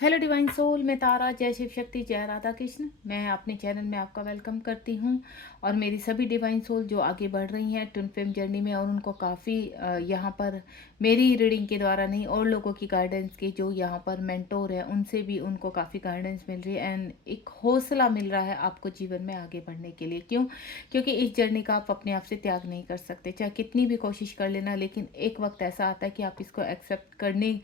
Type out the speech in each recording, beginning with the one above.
Hello divine soul, मैं तारा। जय शिव शक्ति, जय राधा कृष्ण। मैं अपने चैनल में आपका वेलकम करती हूँ। और मेरी सभी डिवाइन सोल जो आगे बढ़ रही हैं ट्विन फ्लेम जर्नी में, और उनको काफ़ी यहाँ पर मेरी रीडिंग के द्वारा नहीं, और लोगों की गाइडेंस की जो यहाँ पर मेंटोर है उनसे भी उनको काफ़ी गाइडेंस मिल रही है एंड एक हौसला मिल रहा है आपको जीवन में आगे बढ़ने के लिए। क्यों? क्योंकि इस जर्नी का आप अपने आप से त्याग नहीं कर सकते, चाहे कितनी भी कोशिश कर लेना, लेकिन एक वक्त ऐसा आता है कि आप इसको एक्सेप्ट करने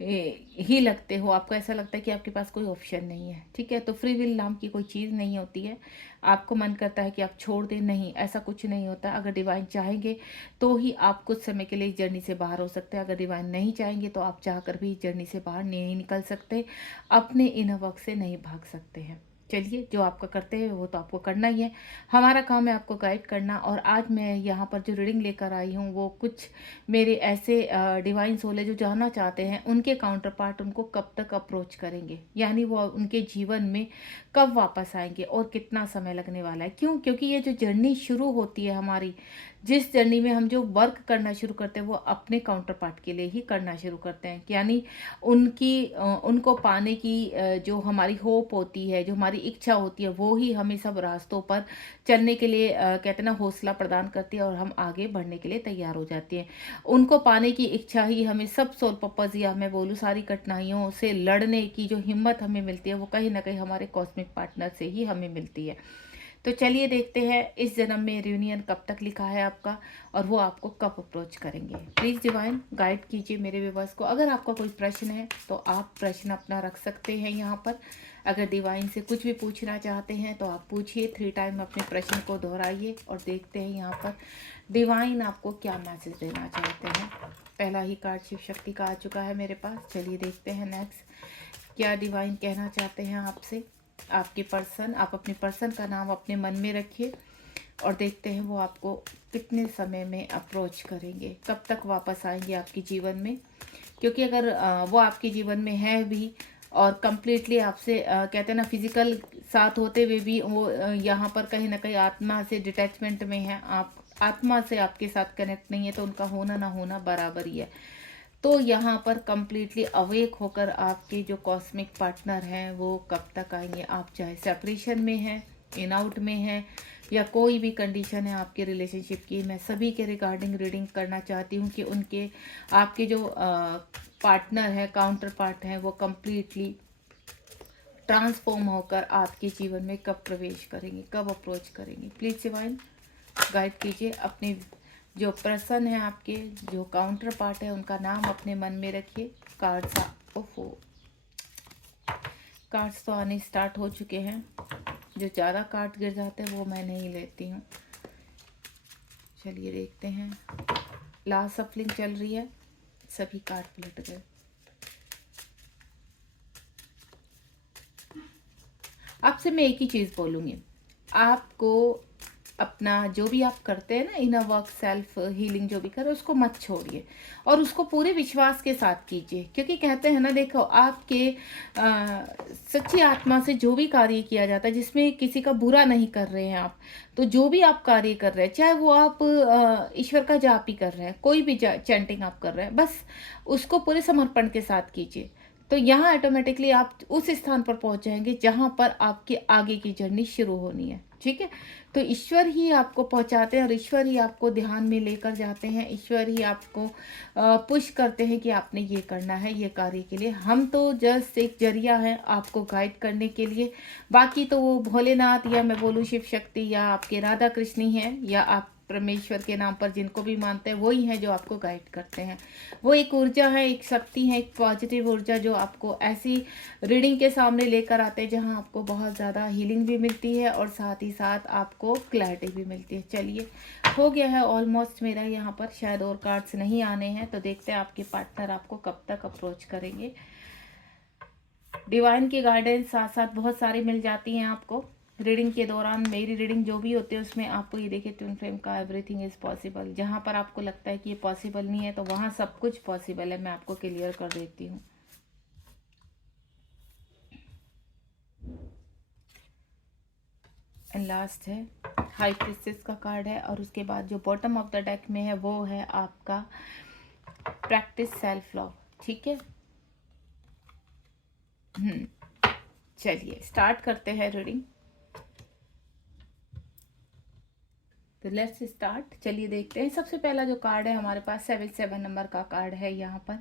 ही लगते हो। आपको ऐसा लगता है कि आपके पास कोई ऑप्शन नहीं है। ठीक है, तो फ्री विल नाम की कोई चीज़ नहीं होती है। आपको मन करता है कि आप छोड़ दें, नहीं, ऐसा कुछ नहीं होता। अगर डिवाइन चाहेंगे तो ही आप कुछ समय के लिए इस जर्नी से बाहर हो सकते हैं। अगर डिवाइन नहीं चाहेंगे तो आप चाहकर भी इस जर्नी से बाहर नहीं निकल सकते, अपने इनर वर्क से नहीं भाग सकते हैं। चलिए, जो आपका करते हैं वो तो आपको करना ही है। हमारा काम है आपको गाइड करना। और आज मैं यहाँ पर जो रीडिंग लेकर आई हूँ वो कुछ मेरे ऐसे डिवाइन सोल है जो जानना चाहते हैं उनके काउंटर पार्ट उनको कब तक अप्रोच करेंगे, यानी वो उनके जीवन में कब वापस आएंगे और कितना समय लगने वाला है। क्यों? क्योंकि ये जो जर्नी शुरू होती है हमारी, जिस जर्नी में हम जो वर्क करना शुरू करते हैं वो अपने काउंटर पार्ट के लिए ही करना शुरू करते हैं। यानी उनको पाने की जो हमारी होप होती है, जो हमारी इच्छा होती है, वो ही हमें सब रास्तों पर चलने के लिए कहते हैं ना, हौसला प्रदान करती है और हम आगे बढ़ने के लिए तैयार हो जाती हैं। उनको पाने की इच्छा ही हमें सब सोल पर्पस, या मैं बोलूँ सारी कठिनाइयों से लड़ने की जो हिम्मत हमें मिलती है वो कहीं ना कहीं हमारे कॉस्मिक पार्टनर से ही हमें मिलती है। तो चलिए देखते हैं इस जन्म में रियूनियन कब तक लिखा है आपका, और वो आपको कब अप्रोच करेंगे। प्लीज़ डिवाइन गाइड कीजिए मेरे व्यूअर्स को। अगर आपका कोई प्रश्न है तो आप प्रश्न अपना रख सकते हैं यहाँ पर। अगर डिवाइन से कुछ भी पूछना चाहते हैं तो आप पूछिए, 3 टाइम अपने प्रश्न को दोहराइए और देखते हैं यहाँ पर डिवाइन आपको क्या मैसेज देना चाहते हैं। पहला ही कार्ड शिव शक्ति का आ चुका है मेरे पास। चलिए देखते हैं नेक्स्ट क्या डिवाइन कहना चाहते हैं आपसे। आपके पर्सन, आप अपने पर्सन का नाम अपने मन में रखिए और देखते हैं वो आपको कितने समय में अप्रोच करेंगे, कब तक वापस आएंगे आपके जीवन में। क्योंकि अगर वो आपके जीवन में है भी और कंप्लीटली आपसे कहते हैं ना फिजिकल साथ होते हुए भी वो यहाँ पर कहीं ना कहीं आत्मा से डिटैचमेंट में है, आप आत्मा से आपके साथ कनेक्ट नहीं है, तो उनका होना ना होना बराबर ही है। तो यहाँ पर कंप्लीटली अवेक होकर आपके जो कॉस्मिक पार्टनर हैं वो कब तक आएंगे। आप चाहे सेपरेशन में हैं, इन आउट में हैं, या कोई भी कंडीशन है आपके रिलेशनशिप की, मैं सभी के रिगार्डिंग रीडिंग करना चाहती हूँ कि उनके आपके जो पार्टनर है, काउंटर पार्ट हैं, वो कंप्लीटली ट्रांसफॉर्म होकर आपके जीवन में कब प्रवेश करेंगे, कब अप्रोच करेंगे। प्लीज़ डिवाइन गाइड कीजिए। अपने जो पर्सन है, आपके जो काउंटर पार्ट है, उनका नाम अपने मन में रखिए। कार्ड्स ओफो कार्ड्स तो आने स्टार्ट हो चुके हैं। जो ज़्यादा कार्ड गिर जाते हैं वो मैं नहीं लेती हूँ। चलिए देखते हैं। लास्ट सफलिंग चल रही है, सभी कार्ड पलट गए। आपसे मैं एक ही चीज़ बोलूँगी, आपको अपना जो भी आप करते हैं ना, इनर वर्क, सेल्फ हीलिंग जो भी करो, उसको मत छोड़िए और उसको पूरे विश्वास के साथ कीजिए। क्योंकि कहते हैं ना, देखो, आपके सच्ची आत्मा से जो भी कार्य किया जाता है, जिसमें किसी का बुरा नहीं कर रहे हैं आप, तो जो भी आप कार्य कर रहे हैं, चाहे वो आप ईश्वर का जाप ही कर रहे हैं, कोई भी चैंटिंग आप कर रहे हैं, बस उसको पूरे समर्पण के साथ कीजिए। तो यहाँ ऑटोमेटिकली आप उस स्थान पर पहुंच जाएंगे जहां पर आपकी आगे की जर्नी शुरू होनी है। ठीक है, तो ईश्वर ही आपको पहुंचाते हैं और ईश्वर ही आपको ध्यान में लेकर जाते हैं। ईश्वर ही आपको पुश करते हैं कि आपने ये करना है, ये कार्य के लिए। हम तो जस्ट एक जरिया है आपको गाइड करने के लिए। बाकी तो वो भोलेनाथ, या मैं बोलूँ शिव शक्ति, या आपके राधा कृष्ण ही हैं, या आप परमेश्वर के नाम पर जिनको भी मानते हैं वही हैं जो आपको गाइड करते हैं। वो एक ऊर्जा है, एक शक्ति है, एक पॉजिटिव ऊर्जा जो आपको ऐसी रीडिंग के सामने लेकर आते हैं जहां आपको बहुत ज़्यादा हीलिंग भी मिलती है और साथ ही साथ आपको क्लैरिटी भी मिलती है। चलिए, हो गया है ऑलमोस्ट मेरा यहाँ पर, शायद और कार्ड्स नहीं आने हैं। तो देखते हैं आपके पार्टनर आपको कब तक अप्रोच करेंगे। डिवाइन की गाइडेंस साथ साथ बहुत सारी मिल जाती हैं आपको रीडिंग के दौरान। मेरी रीडिंग जो भी होती है उसमें आपको ये देखिए, ट्विन फ्लेम का एवरीथिंग इज़ पॉसिबल। जहाँ पर आपको लगता है कि ये पॉसिबल नहीं है, तो वहाँ सब कुछ पॉसिबल है। मैं आपको क्लियर कर देती हूँ। एंड लास्ट है हाई प्रिंसेस का कार्ड है, और उसके बाद जो बॉटम ऑफ द डेक में है वो है आपका प्रैक्टिस सेल्फ लव। ठीक है, हम्म, चलिए स्टार्ट करते हैं रीडिंग। तो लेट्स स्टार्ट। चलिए देखते हैं। सबसे पहला जो कार्ड है हमारे पास 77 नंबर का कार्ड है यहाँ पर।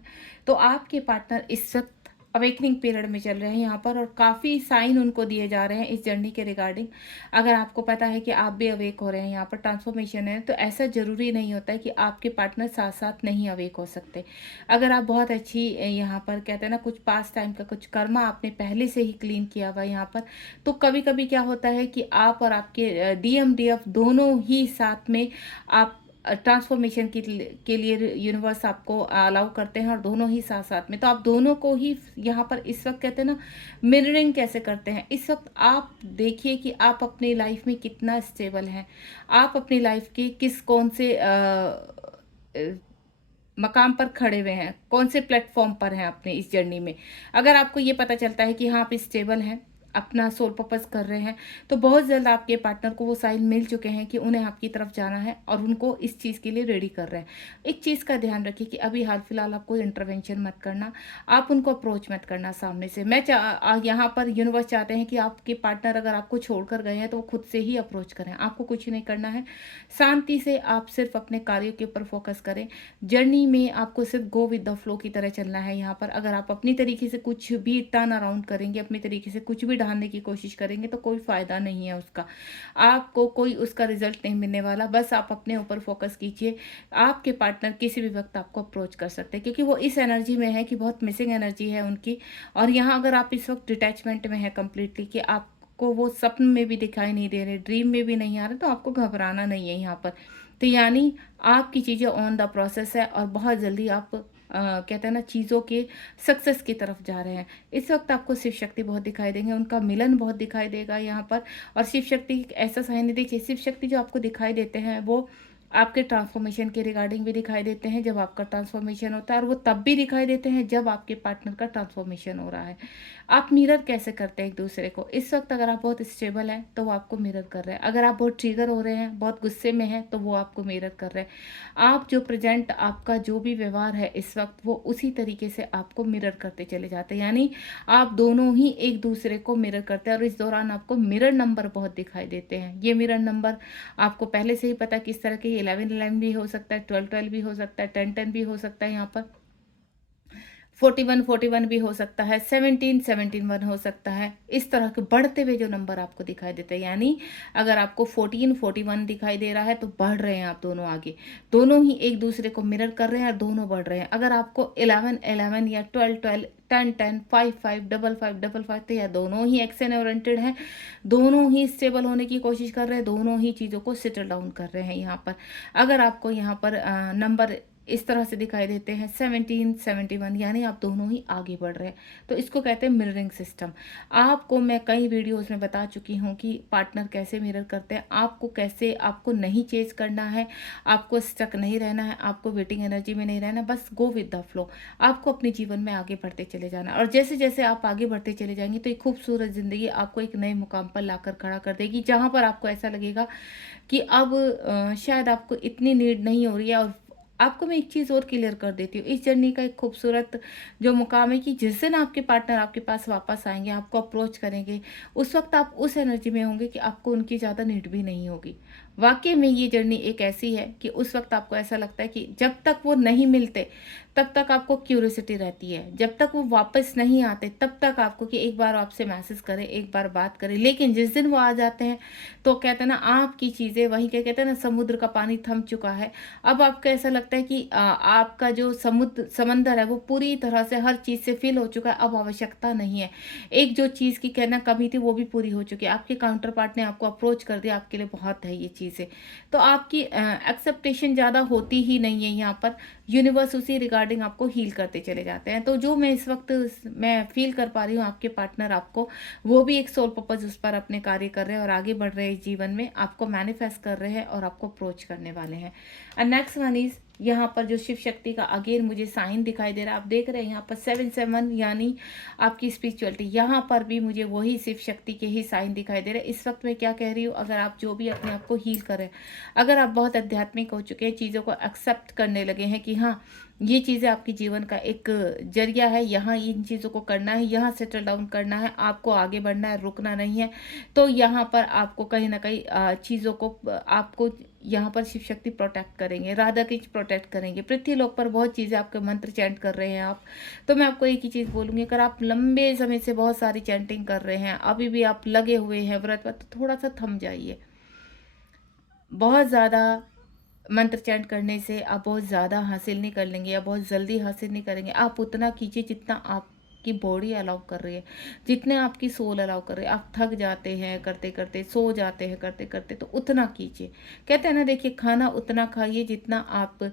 तो आपके पार्टनर इस वक्त अवेकनिंग पीरियड में चल रहे हैं यहाँ पर, और काफ़ी साइन उनको दिए जा रहे हैं इस जर्नी के रिगार्डिंग। अगर आपको पता है कि आप भी अवेक हो रहे हैं, यहाँ पर ट्रांसफॉर्मेशन है, तो ऐसा ज़रूरी नहीं होता है कि आपके पार्टनर साथ साथ नहीं अवेक हो सकते। अगर आप बहुत अच्छी यहाँ पर कहते हैं ना, कुछ पास टाइम का कुछ कर्मा आपने पहले से ही क्लीन किया हुआ है यहाँ पर, तो कभी कभी क्या होता है कि आप और आपके डीएमडीएफ दोनों ही साथ में आप ट्रांसफॉर्मेशन के लिए यूनिवर्स आपको अलाउ करते हैं, और दोनों ही साथ साथ में। तो आप दोनों को ही यहाँ पर इस वक्त कहते हैं ना, मिररिंग कैसे करते हैं। इस वक्त आप देखिए कि आप अपनी लाइफ में कितना स्टेबल हैं, आप अपनी लाइफ के किस कौन से मकाम पर खड़े हुए हैं, कौन से प्लेटफॉर्म पर हैं अपने इस जर्नी में। अगर आपको ये पता चलता है कि हाँ आप स्टेबल हैं, अपना सोल पर्पस कर रहे हैं, तो बहुत जल्द आपके पार्टनर को वो साइन मिल चुके हैं कि उन्हें आपकी तरफ जाना है, और उनको इस चीज़ के लिए रेडी कर रहे हैं। एक चीज़ का ध्यान रखिए कि अभी हाल फिलहाल आप कोई इंटरवेंशन मत करना, आप उनको अप्रोच मत करना सामने से। यहाँ पर यूनिवर्स चाहते हैं कि आपके पार्टनर अगर आपको छोड़कर गए हैं तो वो खुद से ही अप्रोच करें, आपको कुछ नहीं करना है। शांति से आप सिर्फ अपने कार्यों के ऊपर फोकस करें। जर्नी में आपको सिर्फ गो विद द फ्लो की तरह चलना है यहाँ पर। अगर आप अपनी तरीके से कुछ भी टर्न अराउंड करेंगे, अपनी तरीके से कुछ भी ढालने की कोशिश करेंगे, तो कोई फायदा नहीं है उसका, आपको कोई उसका रिजल्ट नहीं मिलने वाला। बस आप अपने ऊपर फोकस कीजिए। आपके पार्टनर किसी भी वक्त आपको अप्रोच कर सकते हैं, क्योंकि वो इस एनर्जी में है कि बहुत मिसिंग एनर्जी है उनकी। और यहाँ अगर आप इस वक्त डिटैचमेंट में है कंप्लीटली, कि आपको वो सपन में भी दिखाई नहीं दे रहे, ड्रीम में भी नहीं आ रहे, तो आपको घबराना नहीं है यहाँ पर। तो यानी आपकी चीज़ें ऑन द प्रोसेस है, और बहुत जल्दी आप कहते हैं ना, चीज़ों के सक्सेस की तरफ जा रहे हैं। इस वक्त आपको शिव शक्ति बहुत दिखाई देंगे, उनका मिलन बहुत दिखाई देगा यहाँ पर। और शिव शक्ति ऐसा साइन नहीं, देखिए शिव शक्ति जो आपको दिखाई देते हैं वो आपके ट्रांसफॉर्मेशन के रिगार्डिंग भी दिखाई देते हैं, जब आपका ट्रांसफॉर्मेशन होता है, और वो तब भी दिखाई देते हैं जब आपके पार्टनर का ट्रांसफॉर्मेशन हो रहा है। आप मिरर कैसे करते हैं एक दूसरे को। इस वक्त अगर आप बहुत स्टेबल हैं तो वो आपको मिरर कर रहे हैं, अगर आप बहुत ट्रिगर हो रहे हैं, बहुत गुस्से में हैं, तो वो आपको मिरर कर रहे हैं। आप जो प्रेजेंट आपका जो भी व्यवहार है इस वक्त, वो उसी तरीके से आपको मिरर करते चले जाते हैं। यानी आप दोनों ही एक दूसरे को मिरर करते हैं, और इस दौरान आपको मिरर नंबर बहुत दिखाई देते हैं। ये मिरर नंबर आपको पहले से ही पता है किस तरह के, 11 11 भी हो सकता है, 12 12 भी हो सकता है, 10 10 भी हो सकता है, यहाँ पर 41 41 भी हो सकता है, 17 17 हो सकता है। इस तरह के बढ़ते हुए जो नंबर आपको दिखाई देते हैं, यानी अगर आपको 14 41 दिखाई दे रहा है तो बढ़ रहे हैं आप दोनों आगे, दोनों ही एक दूसरे को मिरर कर रहे हैं और दोनों बढ़ रहे हैं। अगर आपको 11 11 या 12 12 10 10 5 5 5 5 5 5, तो यह दोनों ही एक्शन ओरिएंटेड हैं, दोनों ही स्टेबल होने की कोशिश कर रहे हैं, दोनों ही चीज़ों को सेटल डाउन कर रहे हैं यहाँ पर। अगर आपको यहाँ पर नंबर इस तरह से दिखाई देते हैं 17 71, यानी आप दोनों ही आगे बढ़ रहे हैं, तो इसको कहते हैं मिररिंग सिस्टम। आपको मैं कई वीडियोस में बता चुकी हूँ कि पार्टनर कैसे मिरर करते हैं, आपको कैसे, आपको नहीं चेंज करना है, आपको स्टक नहीं रहना है, आपको वेटिंग एनर्जी में नहीं रहना, बस गो विद द फ्लो। आपको अपने जीवन में आगे बढ़ते चले जाना, और जैसे जैसे आप आगे बढ़ते चले जाएंगे तो एक खूबसूरत ज़िंदगी आपको एक नए मुकाम पर लाकर खड़ा कर देगी, जहाँ पर आपको ऐसा लगेगा कि अब शायद आपको इतनी नीड नहीं हो रही है। और आपको मैं एक चीज़ और क्लियर कर देती हूँ, इस जर्नी का एक खूबसूरत जो मुकाम है कि जिस दिन आपके पार्टनर आपके पास वापस आएंगे, आपको अप्रोच करेंगे, उस वक्त आप उस एनर्जी में होंगे कि आपको उनकी ज़्यादा नीड भी नहीं होगी। वाकई में ये जर्नी एक ऐसी है कि उस वक्त आपको ऐसा लगता है कि जब तक वो नहीं मिलते तब तक आपको क्यूरियोसिटी रहती है, जब तक वो वापस नहीं आते तब तक आपको कि एक बार आपसे मैसेज करें, एक बार बात करें। लेकिन जिस दिन वो आ जाते हैं तो कहते हैं ना, आपकी चीज़ें वहीं क्या कहते हैं ना, समुद्र का पानी थम चुका है। अब आपको ऐसा लगता है कि आपका जो समंदर है वो पूरी तरह से हर चीज़ से फिल हो चुका है, अब आवश्यकता नहीं है। एक जो चीज़ की कहना कमी थी वो भी पूरी हो चुकी है, आपके काउंटर पार्ट ने आपको अप्रोच कर दिया, आपके लिए बहुत है ये चीज़ें। तो आपकी एक्सेप्टेशन ज़्यादा होती ही नहीं है यहाँ पर, यूनिवर्स उसी रिगार्डिंग आपको हील करते चले जाते हैं। तो जो मैं इस वक्त मैं फील कर पा रही हूँ, आपके पार्टनर आपको, वो भी एक सोल पर्पज उस पर अपने कार्य कर रहे हैं और आगे बढ़ रहे हैं जीवन में, आपको मैनिफेस्ट कर रहे हैं और आपको अप्रोच करने वाले हैं। एंड नेक्स्ट वन इज, यहाँ पर जो शिव शक्ति का अगेन मुझे साइन दिखाई दे रहा है, आप देख रहे हैं यहाँ पर 7 7, यानी आपकी स्पिरिचुअलिटी। यहाँ पर भी मुझे वही शिव शक्ति के ही साइन दिखाई दे रहे हैं। इस वक्त मैं क्या कह रही हूँ, अगर आप जो भी अपने आप को हील करें, अगर आप बहुत आध्यात्मिक हो चुके हैं, चीज़ों को एक्सेप्ट करने लगे हैं कि हाँ, ये चीज़ें आपके जीवन का एक ज़रिया है, यहाँ इन चीज़ों को करना है, यहाँ सेटल डाउन करना है, आपको आगे बढ़ना है, रुकना नहीं है। तो यहाँ पर आपको कहीं न कहीं चीज़ों को आपको यहाँ पर शिव शक्ति प्रोटेक्ट करेंगे, राधा कृष्ण प्रोटेक्ट करेंगे। पृथ्वीलोक पर बहुत चीज़ें आपके मंत्र चैंट कर रहे हैं आप। तो मैं आपको एक ही चीज़ बोलूँगी, अगर आप लंबे समय से बहुत सारी चैंटिंग कर रहे हैं, अभी भी आप लगे हुए हैं व्रत पर, तो थोड़ा-सा थम जाइए। बहुत ज़्यादा मंत्र चैंट करने से आप बहुत ज़्यादा हासिल नहीं कर लेंगे या बहुत जल्दी हासिल नहीं करेंगे। आप उतना कीजिए जितना आपकी बॉडी अलाउ कर रही है, जितने आपकी सोल अलाउ कर रही है। आप थक जाते हैं करते-करते, सो जाते हैं करते-करते, तो उतना कीजिए। कहते हैं ना, देखिए, खाना उतना खाइए जितना आप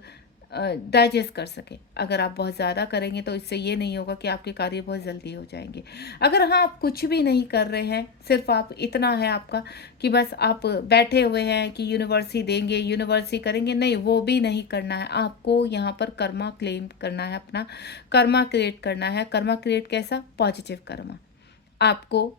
डाइजेस्ट कर सकें। अगर आप बहुत ज़्यादा करेंगे तो इससे ये नहीं होगा कि आपके कार्य बहुत जल्दी हो जाएँगे। अगर हाँ, आप कुछ भी नहीं कर रहे हैं, सिर्फ़ आप इतना है आपका कि बस आप बैठे हुए हैं कि यूनिवर्सिटी देंगे, यूनिवर्सिटी करेंगे, नहीं, वो भी नहीं करना है। आपको यहाँ पर कर्मा क्लेम करना है, अपना कर्मा क्रिएट करना है। कर्मा क्रिएट कैसा? पॉजिटिव कर्मा। आपको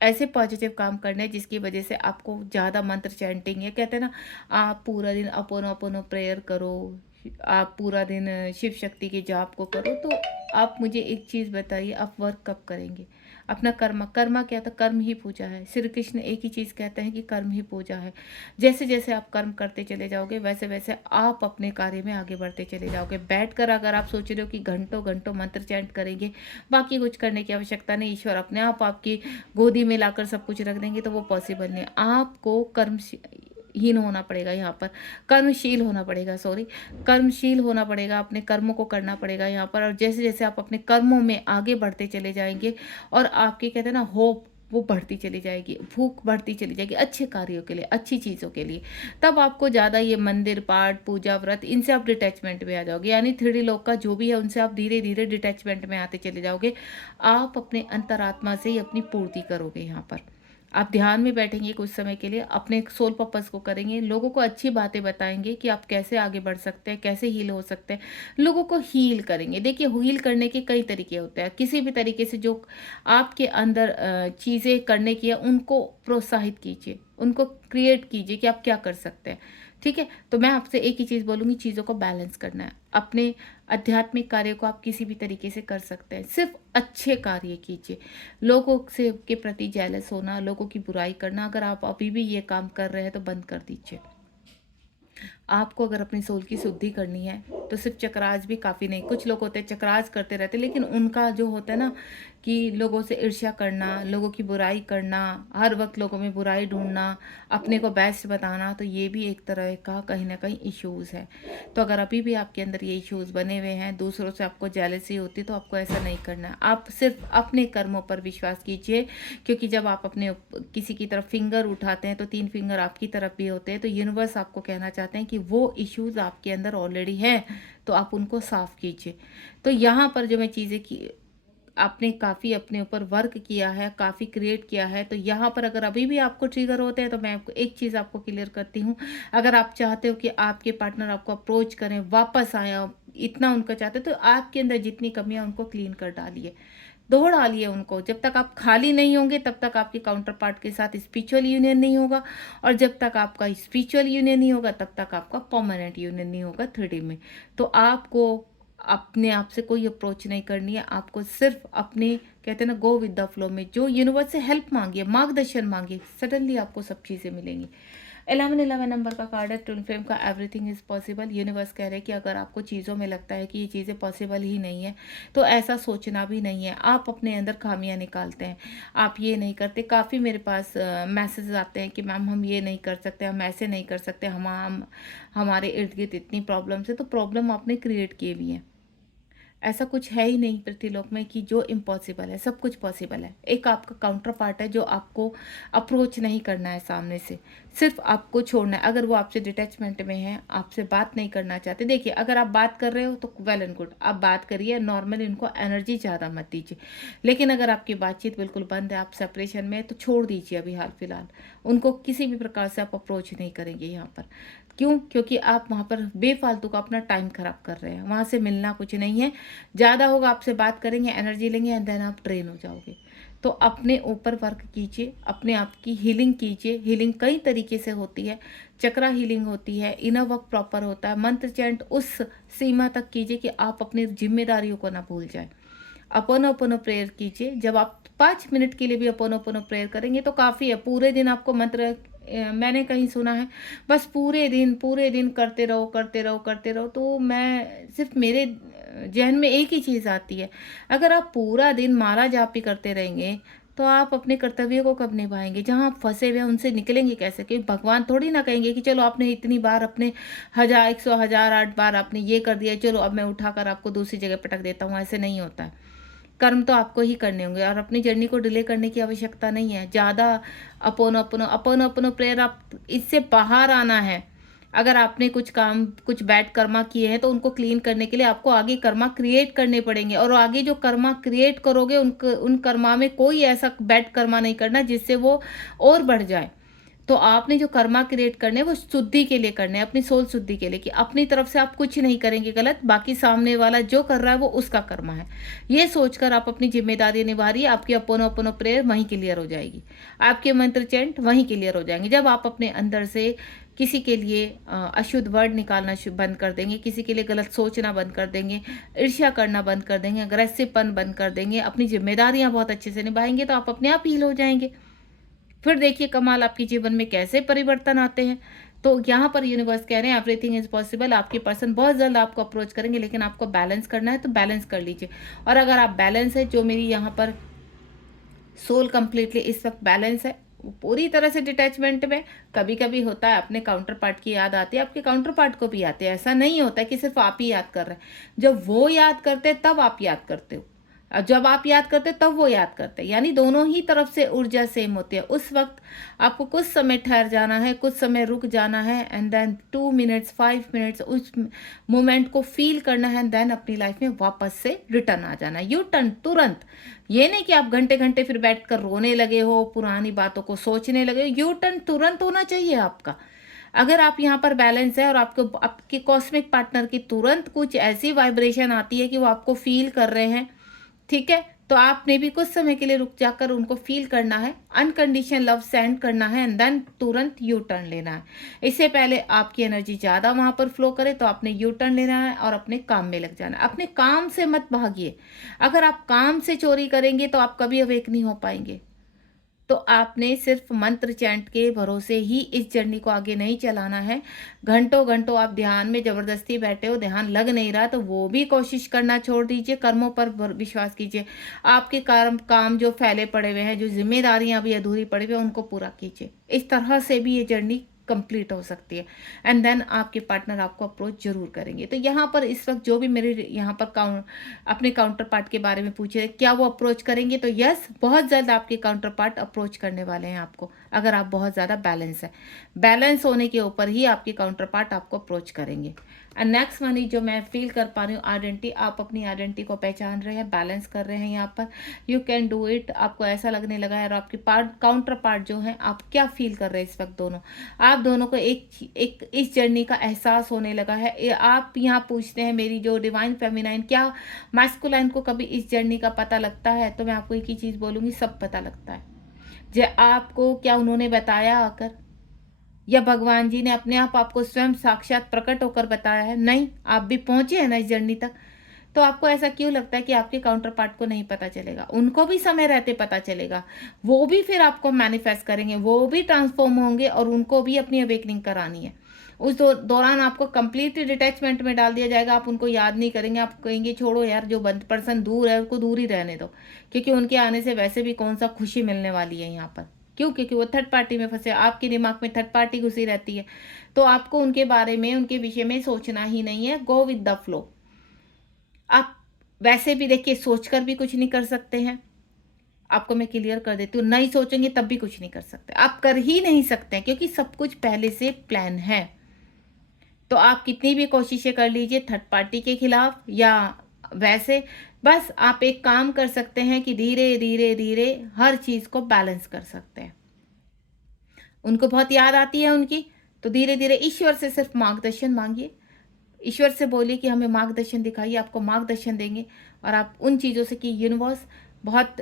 ऐसे पॉजिटिव काम करने हैं जिसकी वजह से आपको ज़्यादा मंत्र चैंटिंग है, कहते हैं ना, आप पूरा दिन अपोनो अपोनो प्रेयर करो, आप पूरा दिन शिव शक्ति के जाप को करो। तो आप मुझे एक चीज़ बताइए, आप वर्क कब करेंगे? अपना कर्म, कर्म क्या था? कर्म ही पूजा है। श्री कृष्ण एक ही चीज़ कहते हैं कि कर्म ही पूजा है। जैसे जैसे आप कर्म करते चले जाओगे, वैसे वैसे आप अपने कार्य में आगे बढ़ते चले जाओगे। बैठकर अगर आप सोच रहे हो कि घंटों घंटों मंत्र चैंट करेंगे, बाकी कुछ करने की आवश्यकता नहीं, ईश्वर अपने आप आपकी गोदी में लाकर सब कुछ रख देंगे, तो वो पॉसिबल नहीं है। आपको हीन होना पड़ेगा, यहाँ पर कर्मशील होना पड़ेगा, सॉरी, कर्मशील होना पड़ेगा, अपने कर्मों को करना पड़ेगा यहाँ पर। और जैसे जैसे आप अपने कर्मों में आगे बढ़ते चले जाएंगे, और आपके, कहते हैं ना, होप, वो बढ़ती चली जाएगी, भूख बढ़ती चली जाएगी अच्छे कार्यों के लिए, अच्छी चीज़ों के लिए। तब आपको ज़्यादा ये मंदिर, पाठ, पूजा, व्रत, इनसे आप डिटैचमेंट में आ जाओगे। यानी 3D लोक का जो भी है, उनसे आप धीरे धीरे डिटैचमेंट में आते चले जाओगे। आप अपने अंतरात्मा से ही अपनी पूर्ति करोगे। यहाँ पर आप ध्यान में बैठेंगे कुछ समय के लिए, अपने सोल पर्पस को करेंगे, लोगों को अच्छी बातें बताएंगे कि आप कैसे आगे बढ़ सकते हैं, कैसे हील हो सकते हैं, लोगों को हील करेंगे। देखिए, हील करने के कई तरीके होते हैं। किसी भी तरीके से जो आपके अंदर चीज़ें करने की है, उनको प्रोत्साहित कीजिए, उनको क्रिएट कीजिए कि आप क्या कर सकते हैं। ठीक है? तो मैं आपसे एक ही चीज़ बोलूँगी, चीज़ों को बैलेंस करना है। अपने आध्यात्मिक कार्य को आप किसी भी तरीके से कर सकते हैं, सिर्फ अच्छे कार्य कीजिए। लोगों से के प्रति जेलस होना, लोगों की बुराई करना, अगर आप अभी भी ये काम कर रहे हैं तो बंद कर दीजिए। आपको अगर अपनी सोल की शुद्धि करनी है तो सिर्फ चक्रास भी काफ़ी नहीं। कुछ लोग होते हैं चक्रास करते रहते हैं, लेकिन उनका जो होता है ना, कि लोगों से ईर्ष्या करना, लोगों की बुराई करना, हर वक्त लोगों में बुराई ढूंढना, अपने को बेस्ट बताना, तो ये भी एक तरह का कहीं ना कहीं इश्यूज़ है। तो अगर अभी भी आपके अंदर ये इश्यूज़ बने हुए हैं, दूसरों से आपको जेलसी होती, तो आपको ऐसा नहीं करना है। आप सिर्फ अपने कर्मों पर विश्वास कीजिए, क्योंकि जब आप अपने किसी की तरफ फिंगर उठाते हैं तो 3 फिंगर आपकी तरफ भी होते हैं। तो यूनिवर्स आपको कहना चाहते हैं कि वो इश्यूज़ आपके अंदर ऑलरेडी हैं, तो आप उनको साफ़ कीजिए। तो यहाँ पर जो मैं चीज़ें की, आपने काफ़ी अपने ऊपर वर्क किया है, काफ़ी क्रिएट किया है, तो यहाँ पर अगर अभी भी आपको ट्रिगर होते हैं, तो मैं आपको एक चीज़ आपको क्लियर करती हूँ। अगर आप चाहते हो कि आपके पार्टनर आपको अप्रोच करें, वापस आएँ, इतना उनका चाहते हो, तो आपके अंदर जितनी कमियाँ, उनको क्लीन कर डालिए, धो डालिए उनको। जब तक आप खाली नहीं होंगे, तब तक आपके काउंटर पार्ट के साथ स्पिरिचुअल यूनियन नहीं होगा, और जब तक आपका स्पिरिचुअल यूनियन नहीं होगा, तब तक आपका परमानेंट यूनियन नहीं होगा 3D में। तो आपको अपने आप से कोई अप्रोच नहीं करनी है, आपको सिर्फ अपने, कहते हैं ना, गो विद द फ्लो में, जो यूनिवर्स से हेल्प मांगिए, मार्गदर्शन मांगिए, सडनली आपको सब चीज़ें मिलेंगी। 1111 नंबर का कार्ड है, ट्विन फ्लेम का, एवरीथिंग इज़ पॉसिबल। यूनिवर्स कह रहे हैं कि अगर आपको चीज़ों में लगता है कि ये चीज़ें पॉसिबल ही नहीं है, तो ऐसा सोचना भी नहीं है। आप अपने अंदर खामियां निकालते हैं, आप ये नहीं करते। काफ़ी मेरे पास मैसेज आते हैं कि मैम हम ये नहीं कर सकते, हम ऐसे नहीं कर सकते, हम हमारे इर्द गिर्द इतनी प्रॉब्लम्स है। तो प्रॉब्लम आपने क्रिएट किए भी हैं। ऐसा कुछ है ही नहीं पृथ्वीलोक में कि जो इम्पॉसिबल है, सब कुछ पॉसिबल है। एक आपका काउंटर पार्ट है जो आपको अप्रोच नहीं करना है सामने से, सिर्फ आपको छोड़ना है। अगर वो आपसे डिटैचमेंट में है, आपसे बात नहीं करना चाहते, देखिए, अगर आप बात कर रहे हो तो वेल एंड गुड, आप बात करिए, नॉर्मली उनको एनर्जी ज़्यादा मत दीजिए। लेकिन अगर आपकी बातचीत बिल्कुल बंद है, आप सेपरेशन में, तो छोड़ दीजिए अभी हाल फिलहाल, उनको किसी भी प्रकार से आप अप्रोच नहीं करेंगे यहाँ पर। क्यों? क्योंकि आप वहाँ पर बेफ़ालतू का अपना टाइम ख़राब कर रहे हैं। वहाँ से मिलना कुछ नहीं है। ज़्यादा होगा आपसे बात करेंगे, एनर्जी लेंगे एंड देन आप ड्रेन हो जाओगे। तो अपने ऊपर वर्क कीजिए, अपने आप की हीलिंग कीजिए। हीलिंग कई तरीके से होती है। चक्रा हीलिंग होती है, इनर वर्क प्रॉपर होता है। मंत्र चैंट उस सीमा तक कीजिए कि आप अपनी ज़िम्मेदारियों को ना भूल जाएँ। अपोनो-अपोनो प्रेयर कीजिए। जब आप 5 मिनट के लिए भी अपोनो-अपोनो प्रेयर करेंगे तो काफ़ी है। पूरे दिन आपको मंत्र मैंने कहीं सुना है, बस पूरे दिन करते रहो, करते रहो, करते रहो। तो मैं सिर्फ़ मेरे ज़हन में एक ही चीज़ आती है, अगर आप पूरा दिन माला जाप ही करते रहेंगे, तो आप अपने कर्तव्य को कब निभाएँगे? जहाँ आप फँसे हुए हैं, उनसे निकलेंगे कैसे? क्योंकि भगवान थोड़ी ना कहेंगे कि चलो आपने इतनी बार अपने 1000 बार आपने ये कर दिया, चलो अब मैं उठाकर आपको दूसरी जगह पटक देता हूँ, ऐसे नहीं होता है। कर्म तो आपको ही करने होंगे और अपनी जर्नी को डिले करने की आवश्यकता नहीं है। ज़्यादा अपोनो-अपोनो प्रेयर आप इससे बाहर आना है। अगर आपने कुछ काम, कुछ बैड कर्मा किए हैं, तो उनको क्लीन करने के लिए आपको आगे कर्मा क्रिएट करने पड़ेंगे और आगे जो कर्मा क्रिएट करोगे, उन कर्मा में कोई ऐसा बैड कर्मा नहीं करना, जिससे वो और बढ़ जाए। तो आपने जो कर्मा क्रिएट करने हैं, वो शुद्धि के लिए करने हैं, अपनी सोल शुद्धि के लिए, कि अपनी तरफ से आप कुछ नहीं करेंगे गलत, बाकी सामने वाला जो कर रहा है वो उसका कर्मा है। ये सोचकर आप अपनी ज़िम्मेदारी निभा रही है, आपकी अपोनो-अपोनो प्रेयर वहीं क्लियर हो जाएगी। आपके मंत्र चैंट वहीं क्लियर हो जाएँगे। जब आप अपने अंदर से किसी के लिए अशुद्ध वर्ड निकालना बंद कर देंगे, किसी के लिए गलत सोचना बंद कर देंगे, ईर्ष्या करना बंद कर देंगे, अग्रेसिवपन बंद कर देंगे, अपनी ज़िम्मेदारियाँ बहुत अच्छे से निभाएँगे, तो आप अपने आप हील हो जाएँगे। फिर देखिए कमाल आपके जीवन में कैसे परिवर्तन आते हैं। तो यहाँ पर यूनिवर्स कह रहे हैं एवरीथिंग इज़ पॉसिबल। आपके पर्सन बहुत जल्द आपको अप्रोच करेंगे, लेकिन आपको बैलेंस करना है, तो बैलेंस कर लीजिए। और अगर आप बैलेंस है, जो मेरी यहाँ पर सोल कंप्लीटली इस वक्त बैलेंस है, वो पूरी तरह से डिटैचमेंट में। कभी-कभी होता है अपने काउंटर पार्ट की याद आती है, आपके काउंटर पार्ट को भी आती है। ऐसा नहीं होता है कि सिर्फ़ आप ही याद कर रहे हैं। जब वो याद करते हैं तब आप याद करते हो। जब आप याद करते हैं तब वो याद करते हैं। यानी दोनों ही तरफ से ऊर्जा सेम होती है। उस वक़्त आपको कुछ समय ठहर जाना है, कुछ समय रुक जाना है एंड देन 2 मिनट्स, 5 मिनट्स उस मोमेंट को फ़ील करना है एंड देन अपनी लाइफ़ में वापस से रिटर्न आ जाना है। यू टर्न तुरंत। ये नहीं कि आप घंटे-घंटे फिर बैठकर रोने लगे हो, पुरानी बातों को सोचने लगे हो। यू टर्न तुरंत होना चाहिए आपका। अगर आप यहाँ पर बैलेंस है और आपको आपके कॉस्मिक पार्टनर की तुरंत कुछ ऐसी वाइब्रेशन आती है कि वो आपको फ़ील कर रहे हैं, ठीक है? तो आपने भी कुछ समय के लिए रुक जाकर उनको फ़ील करना है, अनकंडीशनल लव सेंड करना है एंड देन तुरंत यू टर्न लेना है। इससे पहले आपकी एनर्जी ज़्यादा वहाँ पर फ्लो करे, तो आपने यू टर्न लेना है और अपने काम में लग जाना है। अपने काम से मत भागिए। अगर आप काम से चोरी करेंगे तो आप कभी अवेक नहीं हो पाएँगे। तो आपने सिर्फ मंत्र चैंट के भरोसे ही इस जर्नी को आगे नहीं चलाना है। घंटों-घंटों आप ध्यान में ज़बरदस्ती बैठे हो, ध्यान लग नहीं रहा, तो वो भी कोशिश करना छोड़ दीजिए, कर्मों पर विश्वास कीजिए। आपके काम जो फैले पड़े हुए हैं, जो ज़िम्मेदारियाँ अभी अधूरी पड़ी हुई हैं, उनको पूरा कीजिए। इस तरह से भी ये जर्नी कंप्लीट हो सकती है एंड देन आपके पार्टनर आपको अप्रोच ज़रूर करेंगे। तो यहाँ पर इस वक़्त जो भी मेरे यहाँ पर अपने काउंटर पार्ट के बारे में पूछ रहे हैं, क्या वो अप्रोच करेंगे? तो यस, बहुत जल्द आपके काउंटर पार्ट अप्रोच करने वाले हैं आपको, अगर आप बहुत ज़्यादा बैलेंस है। बैलेंस होने के ऊपर ही आपके काउंटर पार्ट आपको अप्रोच करेंगे। एंड नेक्स्ट वन जो मैं फ़ील कर पा रही हूँ, आइडेंटिटी। आप अपनी आइडेंटिटी को पहचान रहे हैं, बैलेंस कर रहे हैं यहाँ पर। You can do it. आपको ऐसा लगने लगा है और आपके काउंटर पार्ट जो हैं, आप क्या फ़ील कर रहे हैं इस वक़्त दोनों? आप दोनों को एक इस जर्नी का एहसास होने लगा है। आप यहाँ पूछते हैं मेरी जो डिवाइन फेमिनाइन, क्या मैस्कुलाइन को कभी इस जर्नी का पता लगता है? तो मैं आपको एक ही चीज़ बोलूँगी, सब पता लगता है। आपको क्या उन्होंने बताया आकर, या भगवान जी ने अपने आप आपको स्वयं साक्षात प्रकट होकर बताया है? नहीं, आप भी पहुंचे हैं ना इस जर्नी तक। तो आपको ऐसा क्यों लगता है कि आपके काउंटर पार्ट को नहीं पता चलेगा? उनको भी समय रहते पता चलेगा। वो भी फिर आपको मैनिफेस्ट करेंगे, वो भी ट्रांसफॉर्म होंगे और उनको भी अपनी अवेकनिंग करानी है। उस दौरान आपको कंप्लीटली डिटैचमेंट में डाल दिया जाएगा। आप उनको याद नहीं करेंगे। आप कहेंगे छोड़ो यार, जो बंद पर्सन दूर है उसको दूर ही रहने दो, क्योंकि उनके आने से वैसे भी कौन सा खुशी मिलने वाली है यहाँ पर। क्यों? क्योंकि वो थर्ड पार्टी में फंसे। आपके दिमाग में थर्ड पार्टी घुसी रहती है। तो आपको उनके बारे में, उनके विषय में सोचना ही नहीं है। Go with the flow. आप वैसे भी देखिए, सोचकर भी कुछ नहीं कर सकते हैं। आपको मैं क्लियर कर देती हूँ, नहीं सोचेंगे तब भी कुछ नहीं कर सकते। आप कर ही नहीं सकते हैं, क्योंकि सब कुछ पहले से प्लान है। तो आप कितनी भी कोशिशें कर लीजिए थर्ड पार्टी के खिलाफ या वैसे, बस आप एक काम कर सकते हैं कि धीरे धीरे धीरे हर चीज़ को बैलेंस कर सकते हैं। उनको बहुत याद आती है उनकी, तो धीरे-धीरे ईश्वर से सिर्फ मार्गदर्शन माँगिए। ईश्वर से बोलिए कि हमें मार्गदर्शन दिखाइए, आपको मार्गदर्शन देंगे और आप उन चीज़ों से कि यूनिवर्स बहुत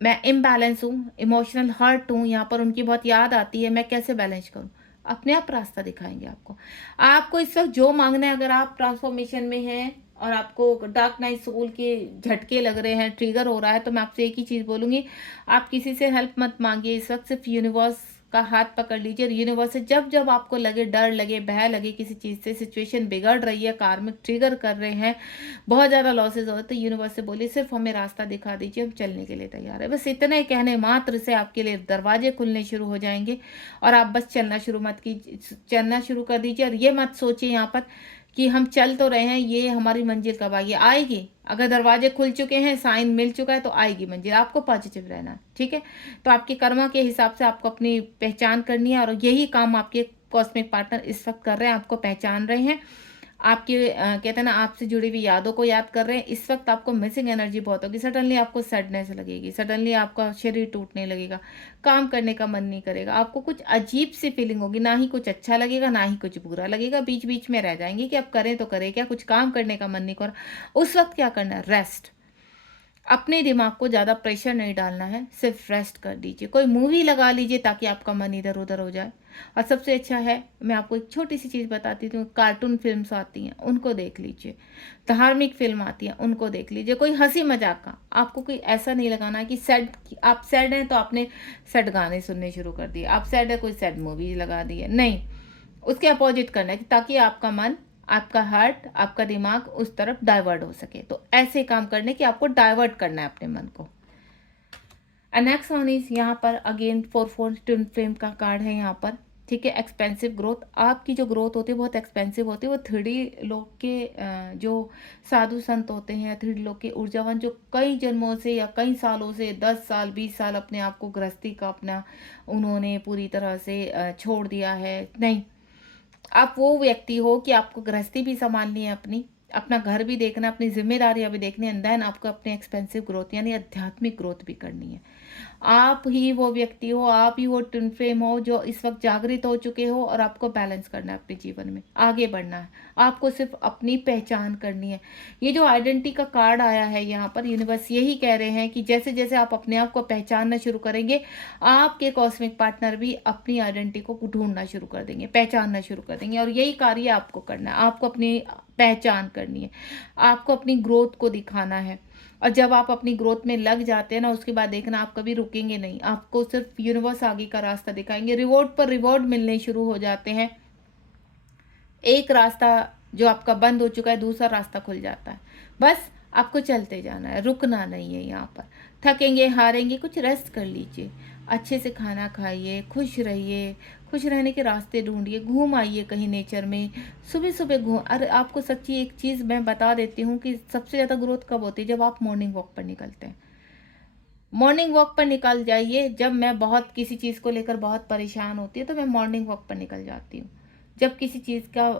मैं इम्बैलेंस हूँ, इमोशनल हर्ट हूँ, यहाँ पर उनकी बहुत याद आती है, मैं कैसे बैलेंस करूँ? अपने आप रास्ता दिखाएँगे आपको। आपको इस वक़्त जो माँगना है, अगर आप ट्रांसफ़ॉर्मेशन में हैं और आपको डार्क नाइट सोल के झटके लग रहे हैं, ट्रिगर हो रहा है, तो मैं आपसे एक ही चीज़ बोलूँगी, आप किसी से हेल्प मत माँगिए। इस वक़्त सिर्फ़ यूनिवर्स का हाथ पकड़ लीजिए और यूनिवर्स से जब-जब आपको लगे, डर लगे, भय लगे किसी चीज़ से, सिचुएशन बिगड़ रही है, कार्मिक ट्रिगर कर रहे हैं, बहुत ज़्यादा लॉसेस हो रहे हैं, तो यूनिवर्स से बोलिए सिर्फ़ हमें रास्ता दिखा दीजिए, हम चलने के लिए तैयार हैं। बस इतने कहने मात्र से आपके लिए दरवाजे खुलने शुरू हो जाएँगे और आप बस चलना शुरू कर दीजिए और ये मत सोचिए यहाँ पर कि हम चल तो रहे हैं, ये हमारी मंज़िल कब आएगी? आएगी। अगर दरवाजे खुल चुके हैं, साइन मिल चुका है, तो आएगी मंज़िल। आपको पॉज़िटिव रहना है, ठीक है? तो आपके कर्मा के हिसाब से आपको अपनी पहचान करनी है और यही काम आपके कॉस्मिक पार्टनर इस वक़्त कर रहे हैं, आपको पहचान रहे हैं। आपके कहते हैं ना, आपसे जुड़ी हुई यादों को याद कर रहे हैं। इस वक़्त आपको मिसिंग एनर्जी बहुत होगी, सडनली आपको सैडनेस लगेगी, सडनली आपका शरीर टूटने लगेगा, काम करने का मन नहीं करेगा, आपको कुछ अजीब-सी फीलिंग होगी, ना ही कुछ अच्छा लगेगा, ना ही कुछ बुरा लगेगा, बीच-बीच में रह जाएँगे कि अब करें तो करें क्या? कुछ काम करने का मन नहीं कर रहा। उस वक़्त क्या करना है? रेस्ट। अपने दिमाग को ज़्यादा प्रेशर नहीं डालना है, सिर्फ रेस्ट कर दीजिए। कोई मूवी लगा लीजिए ताकि आपका मन इधर-उधर हो जाए। और सबसे अच्छा है, मैं आपको एक छोटी-सी चीज़ बताती हूँ, कार्टून फ़िल्म्स आती हैं, उनको देख लीजिए। धार्मिक फ़िल्म आती हैं, उनको देख लीजिए। कोई हँसी-मज़ाक का, आपको कोई ऐसा नहीं लगाना है कि आप सैड हैं तो आपने सैड गाने सुनने शुरू कर दिए। आप सैड है, कोई सैड मूवी लगा दी है, नहीं। उसके अपोज़िट करना है कि ताकि आपका मन, आपका हार्ट, आपका दिमाग उस तरफ डाइवर्ट हो सके। तो ऐसे काम करने कि आपको डाइवर्ट करना है अपने मन को। एंड नेक्स्ट वन इज़ यहाँ पर अगेन 4-4 ट्विन फ्लेम का कार्ड है यहाँ पर, ठीक है? एक्सपेंसिव ग्रोथ, आपकी जो ग्रोथ होती है बहुत एक्सपेंसिव होती है। वो 3D लोक के जो साधु संत होते हैं, 3D लोक के ऊर्जावान जो कई जन्मों से या कई सालों से 10 साल 20 साल अपने आप को गृहस्थी का अपना उन्होंने पूरी तरह से छोड़ दिया है। नहीं, आप वो व्यक्ति हो कि आपको गृहस्थी भी सँभालनी है अपनी, अपना घर भी देखना है, अपनी ज़िम्मेदारियाँ भी देखनी है एंड देन आपको अपनी एक्सपेंसिव ग्रोथ यानी आध्यात्मिक ग्रोथ भी करनी है। आप ही वो व्यक्ति हो, आप ही वो ट्विन फ्लेम हो जो इस वक़्त जागृत हो चुके हो और आपको बैलेंस करना है अपने जीवन में, आगे बढ़ना है। आपको सिर्फ़ अपनी पहचान करनी है। ये जो आइडेंटिटी का कार्ड आया है यहाँ पर, यूनिवर्स यही कह रहे हैं कि जैसे-जैसे आप अपने आप को पहचानना शुरू करेंगे, आपके कॉस्मिक पार्टनर भी अपनी आइडेंटिटी को ढूँढना शुरू कर देंगे, पहचानना शुरू कर देंगे और यही कार्य आपको करना है। आपको अपनी पहचान करनी है, आपको अपनी ग्रोथ को दिखाना है। और जब आप अपनी ग्रोथ में लग जाते हैं ना, उसके बाद देखना आप कभी रुकेंगे नहीं। आपको सिर्फ़ यूनिवर्स आगे का रास्ता दिखाएँगे, रिवॉर्ड पर रिवॉर्ड मिलने शुरू हो जाते हैं। एक रास्ता जो आपका बंद हो चुका है, दूसरा रास्ता खुल जाता है। बस आपको चलते जाना है, रुकना नहीं है यहाँ पर। थकेंगे, हारेंगे, कुछ रेस्ट कर लीजिए। अच्छे से खाना खाइए, खुश रहिए, खुश रहने के रास्ते ढूँढिए, घूम आइए कहीं नेचर में। सुबह-सुबह अरे आपको सच्ची एक चीज़ मैं बता देती हूँ कि सबसे ज़्यादा ग्रोथ कब होती है? जब आप मॉर्निंग वॉक पर निकलते हैं। मॉर्निंग वॉक पर निकल जाइए। जब मैं बहुत किसी चीज़ को लेकर बहुत परेशान होती हूँ, तो मैं मॉर्निंग वॉक पर निकल जाती हूँ। जब किसी चीज़ का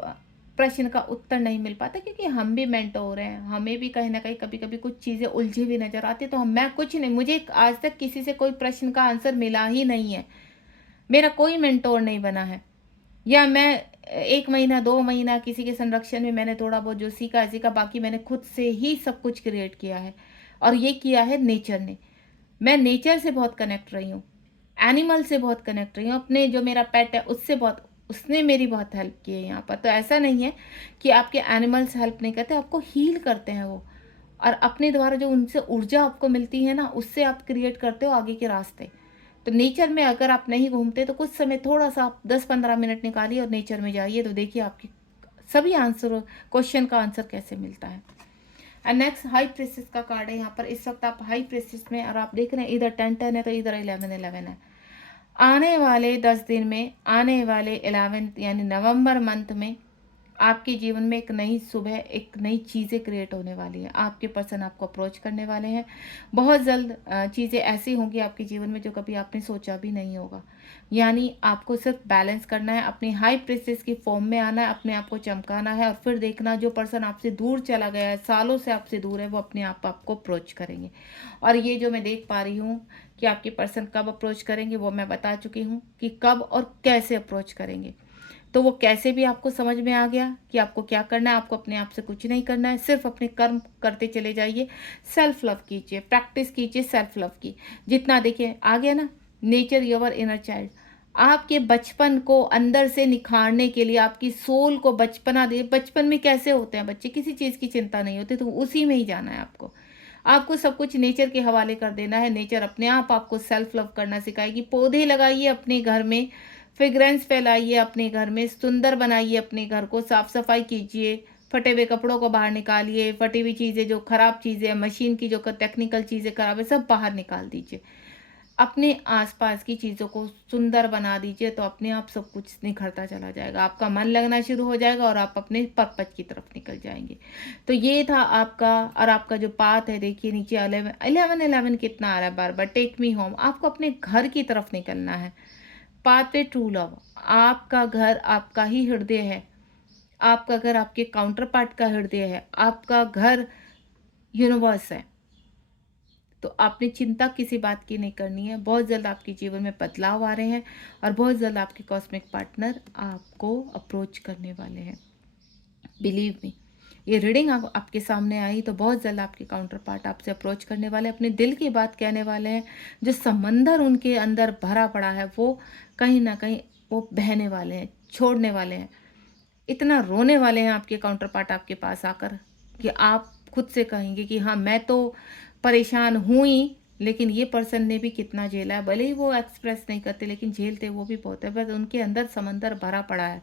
प्रश्न का उत्तर नहीं मिल पाता, क्योंकि हम भी मेंटोर हैं, हमें भी कहीं न कहीं कभी-कभी कुछ चीज़ें उलझी हुई नज़र आती हैं, तो मैं कुछ नहीं, मुझे आज तक किसी से कोई प्रश्न का आंसर मिला ही नहीं है। मेरा कोई मेंटोर नहीं बना है। या मैं 1 महीना, 2 महीना किसी के संरक्षण में मैंने थोड़ा बहुत जो सीखा है, सीखा, बाकी मैंने खुद से ही सब कुछ क्रिएट किया है और ये किया है नेचर ने। मैं नेचर से बहुत कनेक्ट रही हूँ, एनिमल से बहुत कनेक्ट रही हूँ, अपने जो मेरा पेट है उससे बहुत, उसने मेरी बहुत हेल्प की है यहाँ पर। तो ऐसा नहीं है कि आपके एनिमल्स हेल्प नहीं करते, आपको हील करते हैं वो और अपने द्वारा जो उनसे ऊर्जा आपको मिलती है ना, उससे आप क्रिएट करते हो आगे के रास्ते। तो नेचर में अगर आप नहीं घूमते तो कुछ समय थोड़ा-सा आप 10-15 मिनट निकालिए और नेचर में जाइए, तो देखिए आपके सभी आंसर, क्वेश्चन का आंसर कैसे मिलता है। एंड नेक्स्ट हाई प्रीस्टेस का कार्ड है यहाँ पर। इस वक्त आप हाई प्रीस्टेस में और आप देख रहे हैं इधर 10-10 है तो इधर 11-11 है। आने वाले 10 दिन में, आने वाले 11th यानी नवंबर मंथ में आपके जीवन में एक नई सुबह, एक नई चीज़ें क्रिएट होने वाली हैं। आपके पर्सन आपको अप्रोच करने वाले हैं। बहुत जल्द चीज़ें ऐसी होंगी आपके जीवन में जो कभी आपने सोचा भी नहीं होगा। यानी आपको सिर्फ बैलेंस करना है, अपनी हाई प्रेस्टेज की फॉर्म में आना है, अपने आप को चमकाना है और फिर देखना जो पर्सन आपसे दूर चला गया है, सालों से आपसे दूर है, वो अपने आप आपको अप्रोच करेंगे। और ये जो मैं देख पा रही हूँ कि आपके पर्सन कब अप्रोच करेंगे, वो मैं बता चुकी हूँ कि कब और कैसे अप्रोच करेंगे। तो वो कैसे भी आपको समझ में आ गया कि आपको क्या करना है। आपको अपने आप से कुछ नहीं करना है, सिर्फ अपने कर्म करते चले जाइए। सेल्फ लव कीजिए, प्रैक्टिस कीजिए सेल्फ लव की। जितना देखिए आ गया ना, नेचर योर इनर चाइल्ड। आपके बचपन को अंदर से निखारने के लिए, आपकी सोल को बचपना दे। बचपन में कैसे होते हैं बच्चे, किसी चीज़ की चिंता नहीं होती, तो उसी में ही जाना है आपको। आपको सब कुछ नेचर के हवाले कर देना है। नेचर अपने आप आपको सेल्फ लव करना सिखाएगी। पौधे लगाइए अपने घर में, फ्रेग्रेंस फैलाइए अपने घर में, सुंदर बनाइए अपने घर को, साफ सफाई कीजिए। फटे हुए कपड़ों को बाहर निकालिए, फटी हुई चीज़ें, जो खराब चीज़ें, मशीन की जो टेक्निकल चीज़ें खराब है, सब बाहर निकाल दीजिए। अपने आसपास की चीज़ों को सुंदर बना दीजिए, तो अपने आप सब कुछ निखरता चला जाएगा। आपका मन लगना शुरू हो जाएगा और आप अपने पर्पज की तरफ निकल जाएंगे। तो ये था आपका, और आपका जो पाथ है देखिए नीचे 11 कितना आ रहा है बार बार, टेक मी होम। आपको अपने घर की तरफ निकलना है। पाथ वे ट्रू लव। आपका घर आपका ही हृदय है। आपका घर आपके काउंटर पार्ट का हृदय है। आपका घर यूनिवर्स है। तो आपने चिंता किसी बात की नहीं करनी है। बहुत जल्द आपके जीवन में बदलाव आ रहे हैं और बहुत जल्द आपके कॉस्मिक पार्टनर आपको अप्रोच करने वाले हैं। बिलीव मी, ये रीडिंग आपके सामने आई तो बहुत जल्द आपके काउंटर पार्ट आपसे अप्रोच करने वाले, अपने दिल की बात कहने वाले हैं। जो समंदर उनके अंदर भरा पड़ा है वो कहीं ना कहीं वो बहने वाले हैं, छोड़ने वाले हैं। इतना रोने वाले हैं आपके काउंटर पार्ट आपके पास आकर कि आप खुद से कहेंगे कि हाँ, मैं तो परेशान हूँ ही, लेकिन ये पर्सन ने भी कितना झेला है। भले ही वो एक्सप्रेस नहीं करते, लेकिन झेलते वो भी बहुत है। बस उनके अंदर समंदर भरा पड़ा है,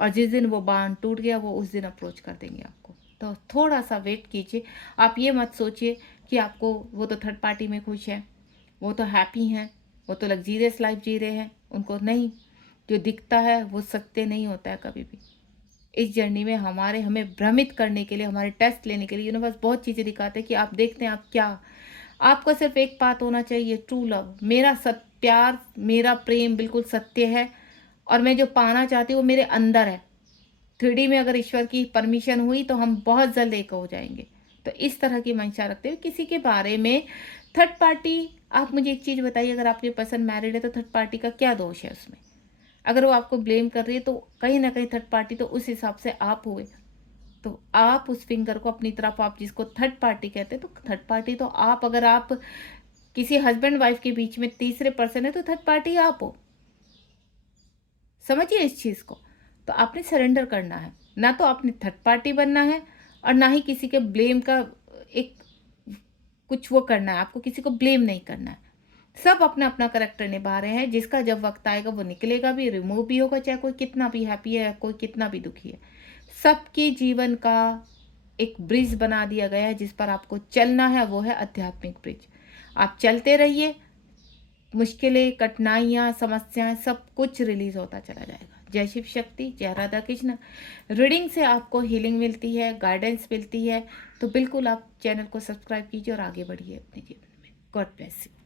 और जिस दिन वो बांध टूट गया वो उस दिन अप्रोच कर देंगे आपको। तो थोड़ा सा वेट कीजिए। आप ये मत सोचिए कि आपको, वो तो थर्ड पार्टी में खुश है, वो तो हैप्पी हैं, वो तो लग्जीरियस लाइफ जी रहे हैं, उनको नहीं। जो दिखता है वो सत्य नहीं होता है कभी भी। इस जर्नी में हमें भ्रमित करने के लिए, हमारे टेस्ट लेने के लिए यूनिवर्स बहुत चीज़ें दिखाते हैं कि आप देखते हैं आप क्या। आपका सिर्फ एक बात होना चाहिए, ट्रू लव। मेरा प्यार, मेरा प्रेम बिल्कुल सत्य है, और मैं जो पाना चाहती हूँ वो मेरे अंदर है। 3D में अगर ईश्वर की परमिशन हुई तो हम बहुत जल्द एक हो जाएंगे। तो इस तरह की मंशा रखते हुए किसी के बारे में थर्ड पार्टी, आप मुझे एक चीज़ बताइए, अगर आपके पसंद मैरिड है तो थर्ड पार्टी का क्या दोष है उसमें? अगर वो आपको ब्लेम कर रही है तो कहीं ना कहीं थर्ड पार्टी तो उस हिसाब से आप हुए। तो आप उस फिंगर को अपनी तरफ, आप जिसको थर्ड पार्टी कहते हैं, तो थर्ड पार्टी तो आप, अगर आप किसी हस्बैंड वाइफ के बीच में तीसरे पर्सन है तो थर्ड पार्टी आप हो। समझिए इस चीज़ को। तो आपने सरेंडर करना है, ना तो आपने थर्ड पार्टी बनना है और ना ही किसी के ब्लेम का एक कुछ वो करना है। आपको किसी को ब्लेम नहीं करना है। सब अपना अपना करेक्टर निभा रहे हैं। जिसका जब वक्त आएगा वो निकलेगा भी, रिमूव भी होगा, चाहे कोई कितना भी हैप्पी है या कोई कितना भी दुखी है। सबके जीवन का एक ब्रिज बना दिया गया है जिस पर आपको चलना है, वो है आध्यात्मिक ब्रिज। आप चलते रहिए, मुश्किलें, कठिनाइयाँ, समस्याएं, सब कुछ रिलीज होता चला जाएगा। जय शिव शक्ति, जय राधा कृष्ण। रीडिंग से आपको हीलिंग मिलती है, गाइडेंस मिलती है, तो बिल्कुल आप चैनल को सब्सक्राइब कीजिए और आगे बढ़िए अपने जीवन में। God bless you.